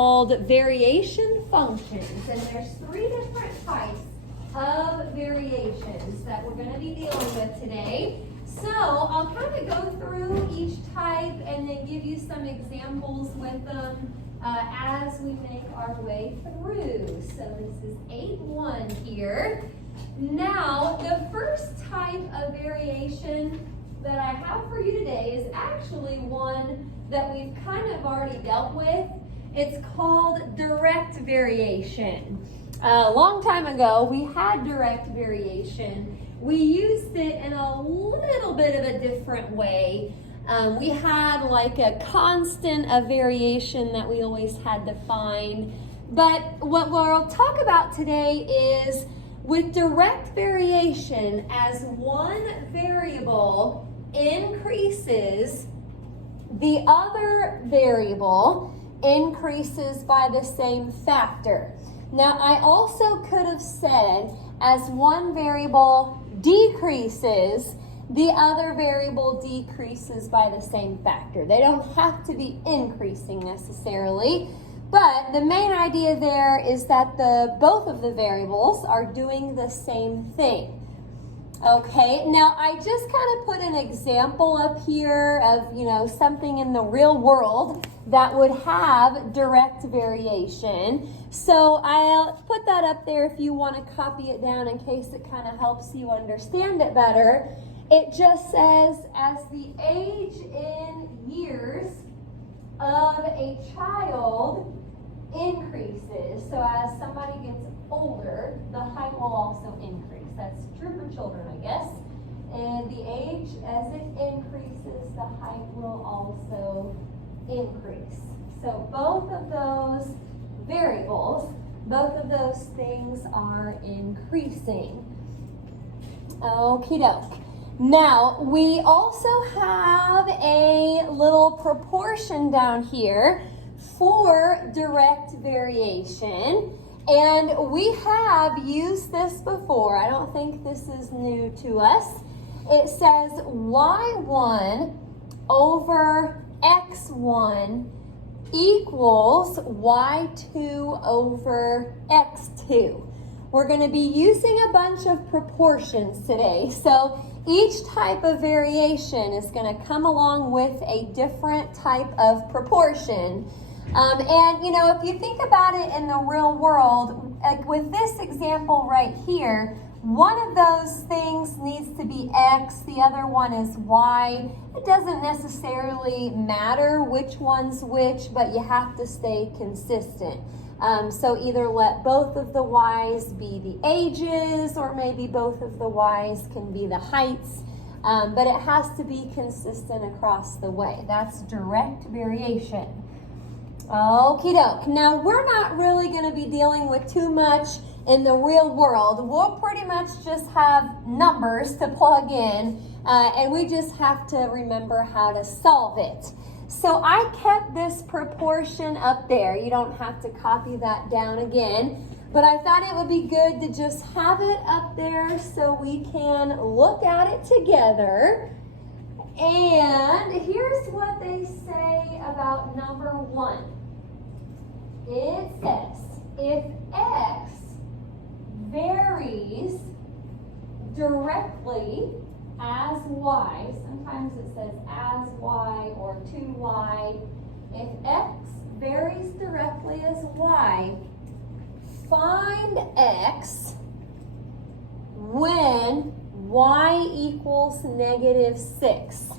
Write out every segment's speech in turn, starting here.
called variation functions, and there's three different types of variations that we're going to be dealing with today. So I'll kind of go through each type and then give you some examples with them as we make our way through. So this is 8-1 here. Now, the first type of variation that I have for you today is actually one that we've kind of already dealt with. It's called direct variation. A long time ago, we had direct variation. We used it in a little bit of a different way. We had like a constant of variation that we always had to find. But what we'll talk about today is with direct variation, as one variable increases, the other variable increases by the same factor. Now, I also could have said as one variable decreases, the other variable decreases by the same factor. They don't have to be increasing necessarily, but the main idea there is that both of the variables are doing the same thing. Okay, now I just kind of put an example up here of, something in the real world that would have direct variation. So I'll put that up there if you want to copy it down in case it kind of helps you understand it better. It just says, as the age in years of a child increases, so as somebody gets older, the height will also increase. That's true for children, I guess. And the age, as it increases, the height will also increase. So both of those variables, both of those things are increasing. Okie doke. Now, we also have a little proportion down here for direct variation. And we have used this before. I don't think this is new to us. It says y1 over x1 equals y2 over x2. We're going to be using a bunch of proportions today. So each type of variation is going to come along with a different type of proportion. If you think about it in the real world, like with this example right here, one of those things needs to be x, the other one is y. It doesn't necessarily matter which one's which, but you have to stay consistent. So either let both of the y's be the ages, or maybe both of the y's can be the heights, but it has to be consistent across the way. That's direct variation. Okie doke. Now, we're not really going to be dealing with too much in the real world. We'll pretty much just have numbers to plug in, and we just have to remember how to solve it. So I kept this proportion up there. You don't have to copy that down again, but I thought it would be good to just have it up there so we can look at it together. And here's what they say about number 1. It says, if x varies directly as y, sometimes it says as y or to y, if x varies directly as y, find x when y equals -6.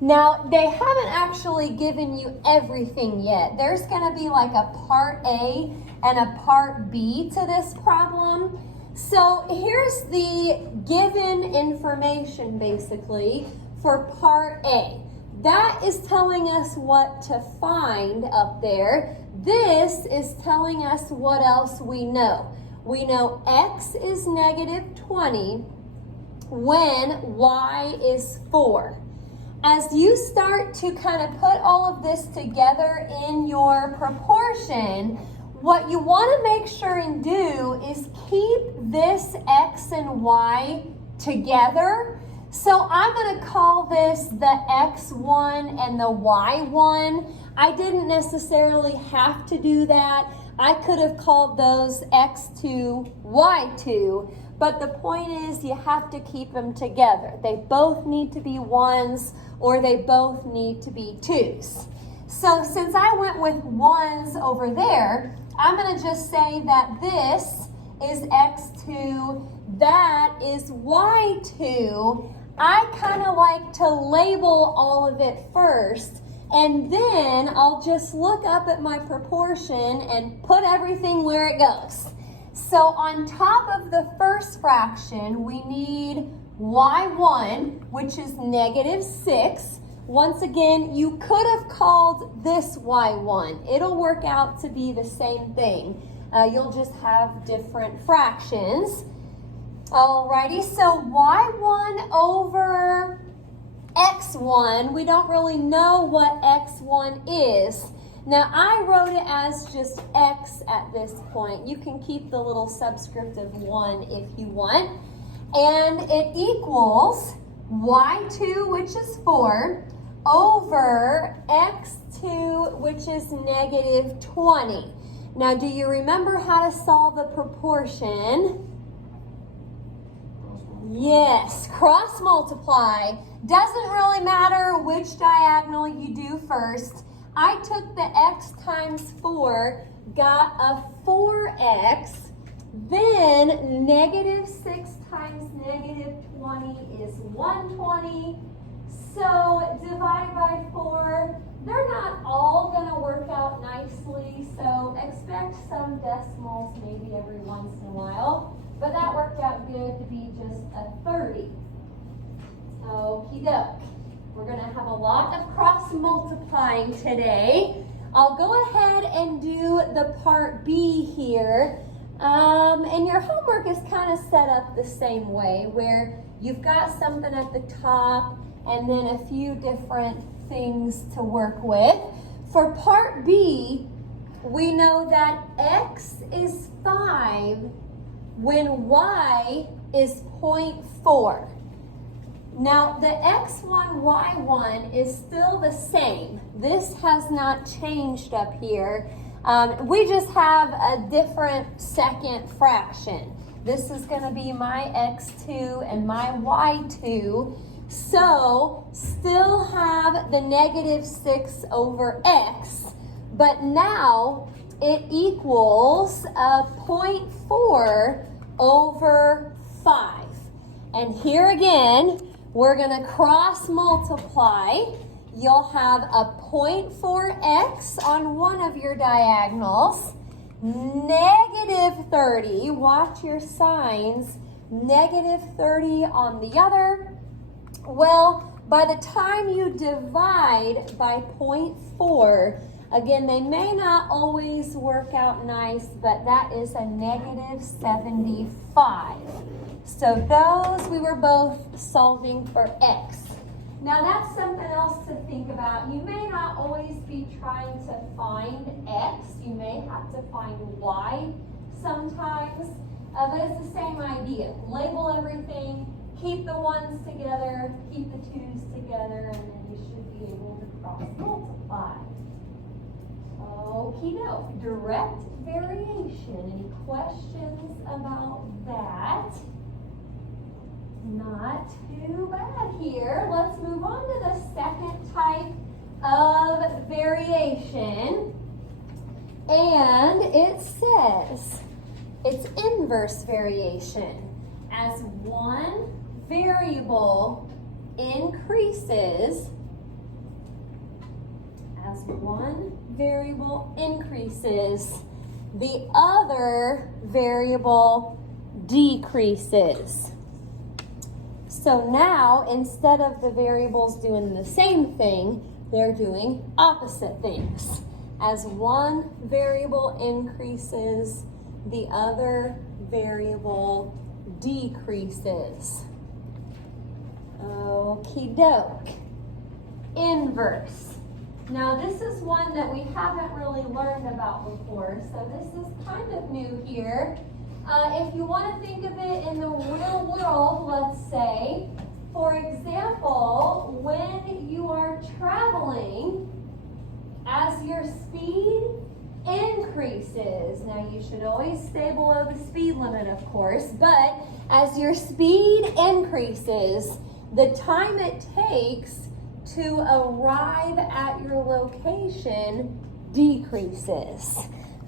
Now, they haven't actually given you everything yet. There's going to be like a part A and a part B to this problem. So here's the given information basically for part A. That is telling us what to find up there. This is telling us what else we know. We know x is -20 when y is 4. As you start to kind of put all of this together in your proportion, what you want to make sure and do is keep this x and y together. So I'm going to call this the x1 and the y1. I didn't necessarily have to do that. I could have called those x2, y2, but the point is you have to keep them together. They both need to be 1s or they both need to be 2s. So since I went with 1s over there, I'm going to just say that this is x2, that is y2. I kind of like to label all of it first, and then I'll just look up at my proportion and put everything where it goes. So on top of the first fraction, we need y1, which is -6. Once again, you could have called this y1. It'll work out to be the same thing. You'll just have different fractions. Alrighty, so y1 over x1, we don't really know what x1 is. Now I wrote it as just x at this point. You can keep the little subscript of 1 if you want. And it equals y2, which is 4, over x2, which is -20. Now do you remember how to solve the proportion? Yes, cross multiply. Doesn't really matter which diagonal you do first. I took the x times 4, got a 4x, then -6 times -20 is 120. So divide by 4. They're not all going to work out nicely, so expect some decimals maybe every once in a while. But that worked out good to be just a 30. Okie doke. We're going to have a lot of cross multiplying today. I'll go ahead and do the part B here. And your homework is kind of set up the same way, where you've got something at the top and then a few different things to work with. For part B, we know that x is 5 when y is 0.4. Now the x1, y1 is still the same. This has not changed up here. We just have a different second fraction. This is going to be my x2 and my y2. So still have the -6 over x, but now it equals 0.4 over 5. And here again, we're going to cross multiply. You'll have a 0.4x on one of your diagonals, -30, watch your signs, -30 on the other. Well, by the time you divide by 0.4, again, they may not always work out nice, but that is a -75. So those, we were both solving for x. Now that's something else to think about. You may not always be trying to find x. You may have to find y sometimes, but it's the same idea. Label everything, keep the 1s together, keep the 2s together, and then you should be able to cross multiply. Okie doke, direct variation. Any questions about that? Not too bad here. Let's move on to the second type of variation. And it says it's inverse variation. As one variable increases, the other variable decreases. So now, instead of the variables doing the same thing, they're doing opposite things. As one variable increases, the other variable decreases. Okie doke. Inverse. Now this is one that we haven't really learned about before, so this is kind of new here. If you want to think of it in the real world, let's say, for example, when you are traveling as your speed increases, now you should always stay below the speed limit, of course, but as your speed increases, the time it takes to arrive at your location decreases.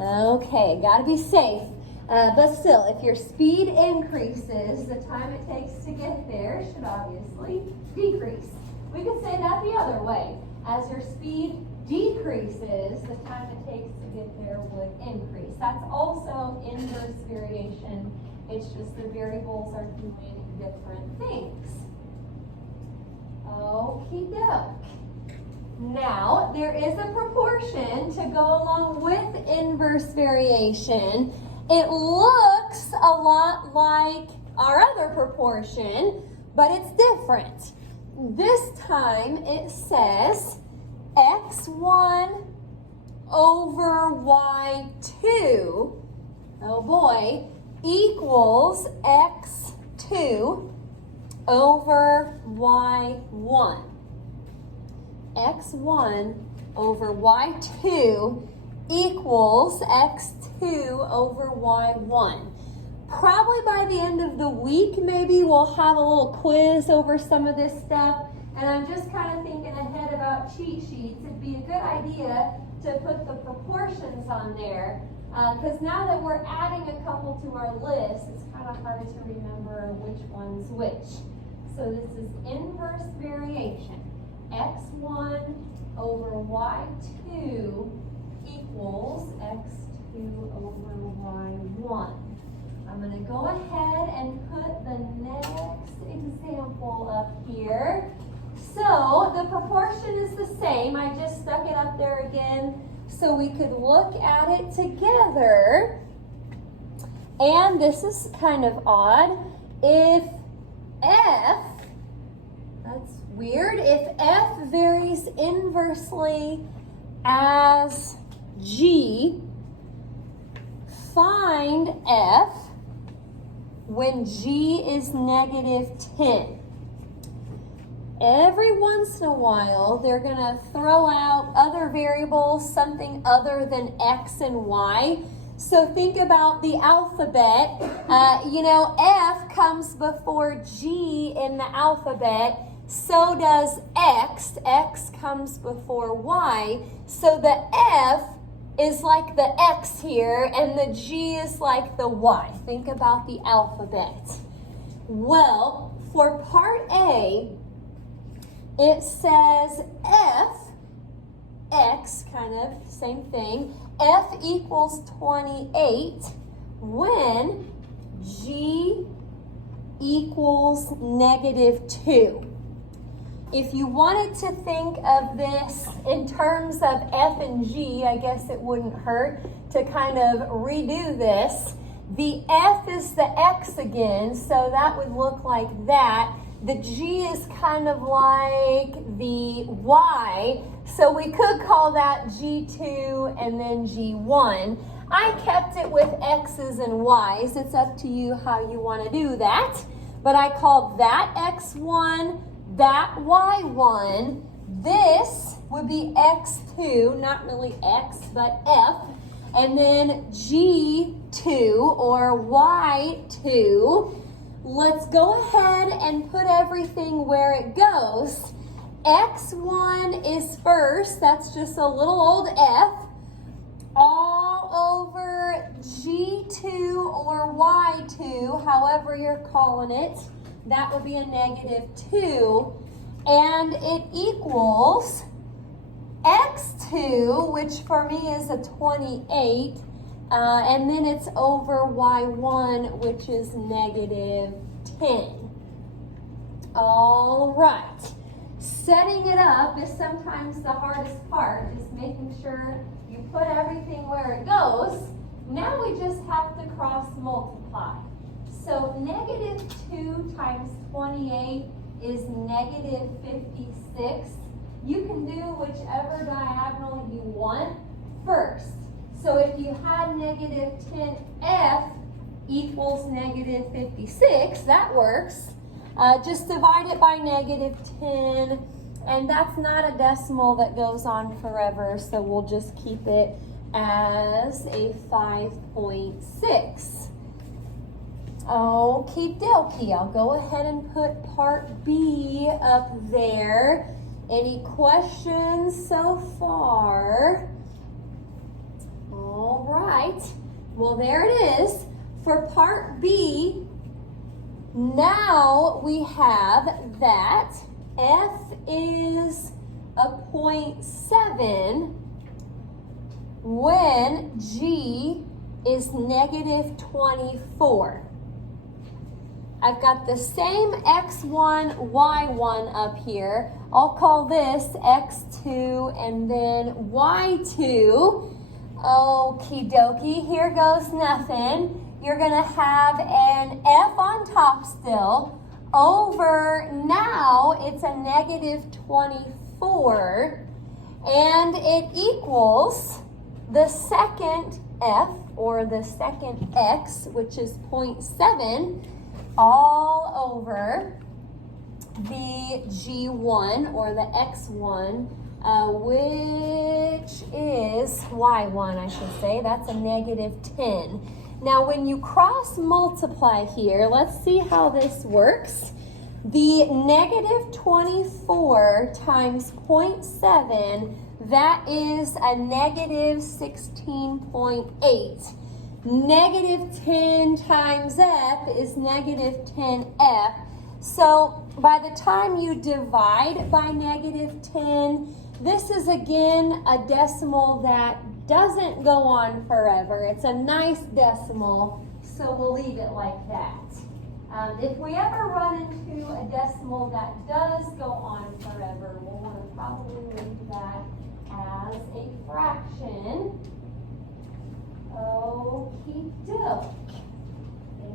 Okay, gotta be safe. But still, if your speed increases, the time it takes to get there should obviously decrease. We could say that the other way. As your speed decreases, the time it takes to get there would increase. That's also inverse variation. It's just the variables are doing different things. Okie doke. Now, there is a proportion to go along with inverse variation. It looks a lot like our other proportion, but it's different. This time it says x1 over y2, oh boy, equals x2 over y1. x1 over y2 equals x2 over y1. Probably by the end of the week, maybe we'll have a little quiz over some of this stuff. And I'm just kind of thinking ahead about cheat sheets. It'd be a good idea to put the proportions on there. Because now that we're adding a couple to our list, it's kind of hard to remember which one's which. So this is inverse variation. x1 over y2 equals x2 over y1. I'm going to go ahead and put the next example up here. So the proportion is the same. I just stuck it up there again so we could look at it together. And this is kind of odd. If f, that's weird, if f varies inversely as g, find f when g is negative 10. Every once in a while, they're going to throw out other variables, something other than x and y. So think about the alphabet. F comes before G in the alphabet. So does X. X comes before Y. So the F is like the X here, and the G is like the Y. Think about the alphabet. Well, for part A, it says F, X, kind of, same thing, F equals 28 when G equals negative 2. If you wanted to think of this in terms of F and G, I guess it wouldn't hurt to kind of redo this. The F is the X again, so that would look like that. The G is kind of like the Y, so we could call that G2 and then G1. I kept it with X's and Y's. It's up to you how you want to do that. But I called that X1, that Y1. This would be X2, not really X, but F. And then G2 or Y2. Let's go ahead and put everything where it goes. X1 is first, that's just a little old F, all over G2 or Y2, however you're calling it. That would be a negative 2. And it equals X2, which for me is a 28. And then it's over Y1, which is negative 10. All right. Setting it up is sometimes the hardest part, just making sure you put everything where it goes. Now we just have to cross multiply. So negative 2 times 28 is negative 56. You can do whichever diagonal you want first. So if you had negative 10f equals negative 56, that works. Just divide it by negative 10 And that's not a decimal that goes on forever, so we'll just keep it as a 5.6. Okie dokie, I'll go ahead and put part B up there. Any questions so far? All right, well there it is. For part B, now we have that F is a 0.7 when G is negative 24. I've got the same x1, y1 up here. I'll call this x2 and then y2. Okie dokie, here goes nothing. You're gonna have an F on top still. Over, now it's a negative 24. And it equals the second F, or the second x, which is 0.7, all over the G1, or the x1, which is y1, I should say. That's a negative 10. Now, when you cross multiply here, let's see how this works. The negative 24 times 0.7, that is a negative 16.8. Negative 10 times F is negative 10F. So by the time you divide by negative 10, this is again a decimal that doesn't go on forever. It's a nice decimal, so we'll leave it like that. If we ever run into a decimal that does go on forever, we'll want to probably leave that as a fraction. Okie doke.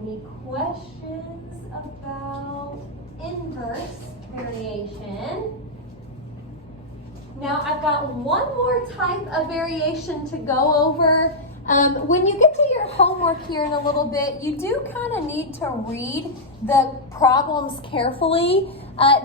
Any questions about inverse variation? Now I've got one more type of variation to go over. When you get to your homework here in a little bit, you do kind of need to read the problems carefully.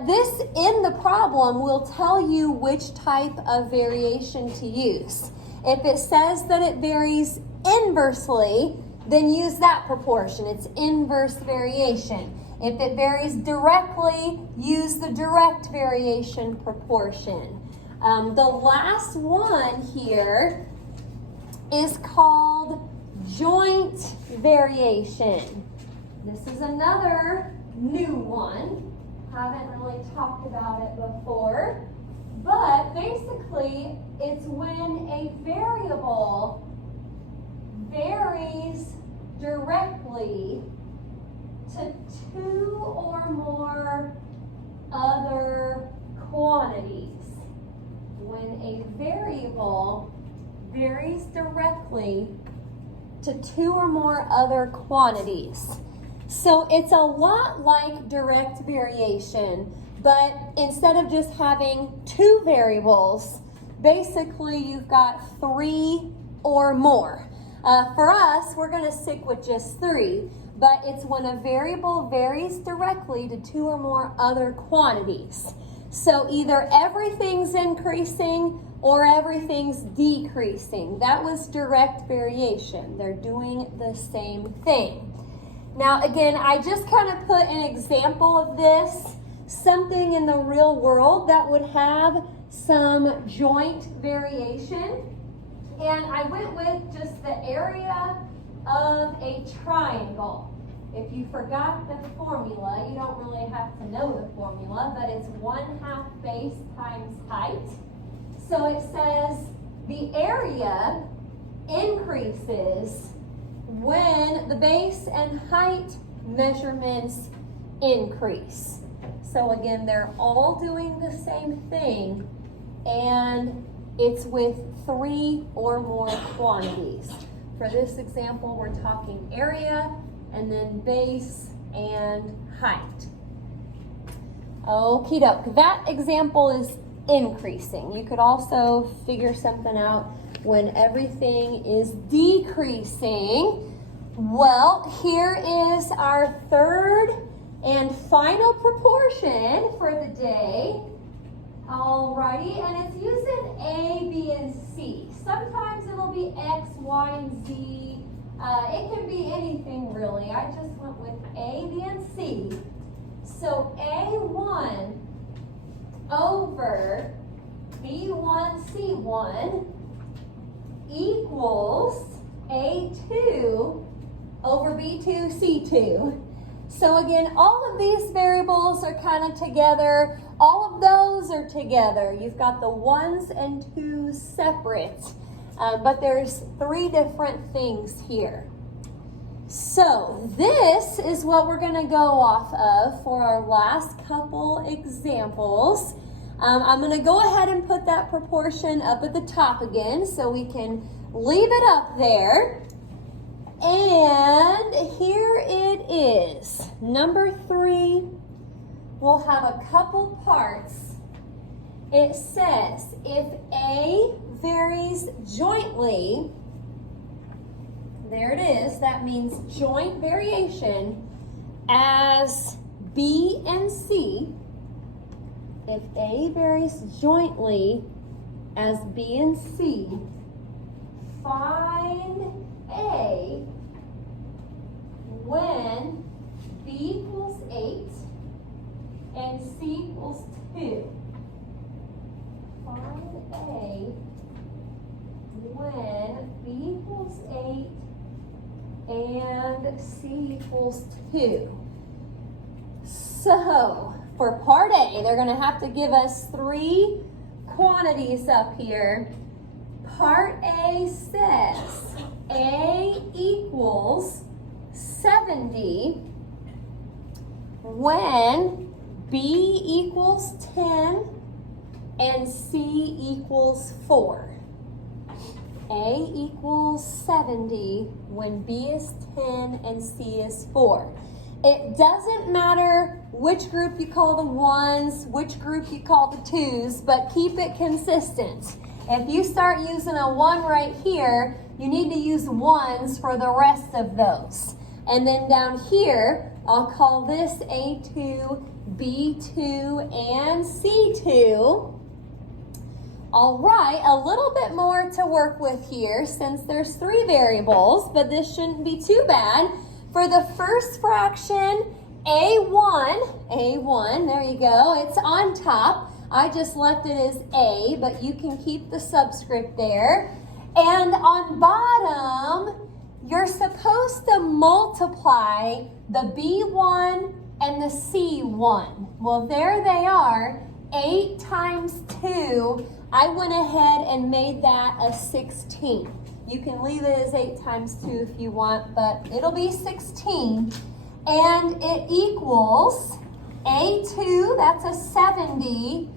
This in the problem will tell you which type of variation to use. If it says that it varies inversely, then use that proportion. It's inverse variation. If it varies directly, use the direct variation proportion. The last one here is called joint variation. This is another new one. Haven't really talked about it before. But basically, it's when a variable varies directly to two or more other quantities. When a variable varies directly to two or more other quantities. So it's a lot like direct variation, but instead of just having two variables, basically you've got three or more. For us, we're going to stick with just three, but it's when a variable varies directly to two or more other quantities. So either everything's increasing or everything's decreasing. That was direct variation. They're doing the same thing. Now again, I just kind of put an example of this, something in the real world that would have some joint variation. And I went with just the area of a triangle. If you forgot the formula, you don't really have to know the formula, but it's 1/2 base times height. So it says the area increases when the base and height measurements increase. So again, they're all doing the same thing, and it's with three or more quantities. For this example, we're talking area and then base and height. Okie doke. That example is increasing. You could also figure something out when everything is decreasing. Well, here is our third and final proportion for the day. Alrighty, and it's using A, B, and C. Sometimes it'll be X, Y, and Z. It can be anything really. I just went with A, B, and C. So A1 over B1, C1 equals A2 over B2, C2. So again, all of these variables are kind of together. All of those are together. You've got the ones and twos separate, but there's three different things here. So this is what we're going to go off of for our last couple examples. I'm going to go ahead and put that proportion up at the top again so we can leave it up there. And here it is. Number 3, we'll have a couple parts. It says if A varies jointly, there it is, that means joint variation, as B and C. If A varies jointly as B and C, find A when B equals 8 and C equals 2. Find A when B equals 8 and C equals 2. So, for part A, they're going to have to give us 3 quantities up here. Part A says A equals 70 when B equals 10 and C equals 4. A equals 70 when B is 10 and C is 4. It doesn't matter which group you call the ones, which group you call the twos, but keep it consistent. If you start using a 1 right here, you need to use ones for the rest of those. And then down here, I'll call this A2, B2, and C2. All right, a little bit more to work with here since there's 3 variables, but this shouldn't be too bad. For the first fraction, A1, there you go, it's on top. I just left it as A, but you can keep the subscript there. And on bottom, you're supposed to multiply the B1 and the C1. Well, there they are, 8 times 2. I went ahead and made that a 16. You can leave it as 8 times 2 if you want, but it'll be 16. And it equals A2, that's a 70,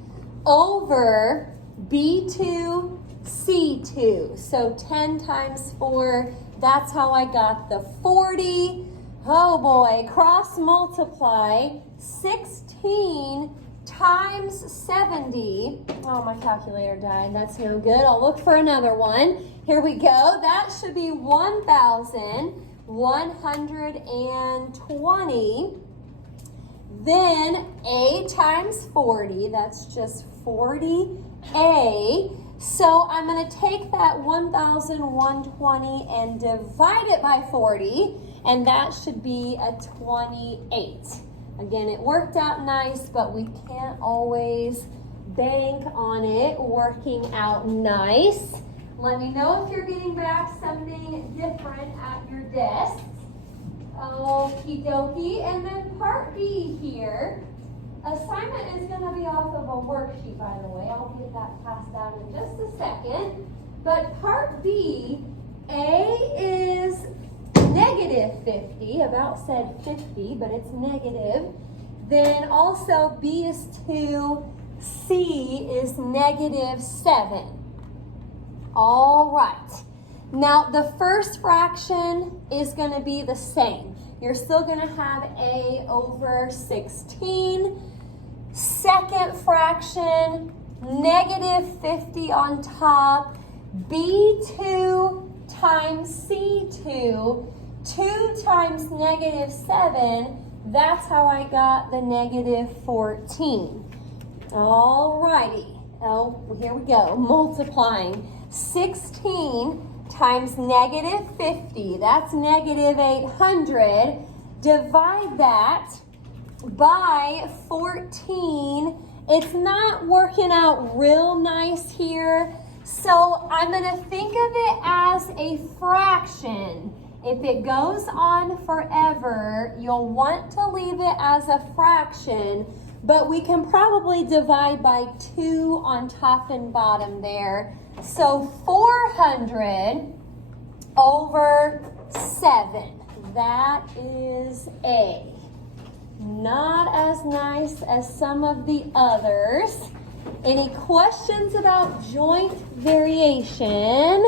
over B2, C2. So 10 times 4, that's how I got the 40. Oh boy, cross multiply 16 times 70. Oh, my calculator died. That's no good. I'll look for another one. Here we go. That should be 1,120. Then A times 40. That's just 40A. So I'm going to take that 1,120 and divide it by 40. And that should be a 28. Again, it worked out nice, but we can't always bank on it working out nice. Let me know if you're getting back something different at your desk. Okie dokie. And then part B here. Assignment is going to be off of a worksheet, by the way. I'll get that passed out in just a second. But part B, A is negative 50, about said 50, but it's negative. Then also B is 2, C is negative 7. All right. Now the first fraction is going to be the same. You're still going to have A over 16. Second fraction, negative 50 on top. B2 times C2, 2 times negative 7, that's how I got the negative 14. Alrighty. Oh, here we go. Multiplying. 16 times negative 50. That's negative 800. Divide that by 14. It's not working out real nice here. So I'm going to think of it as a fraction. If it goes on forever, you'll want to leave it as a fraction, but we can probably divide by 2 on top and bottom there. So 400 over 7. That is A. Not as nice as some of the others. Any questions about joint variation?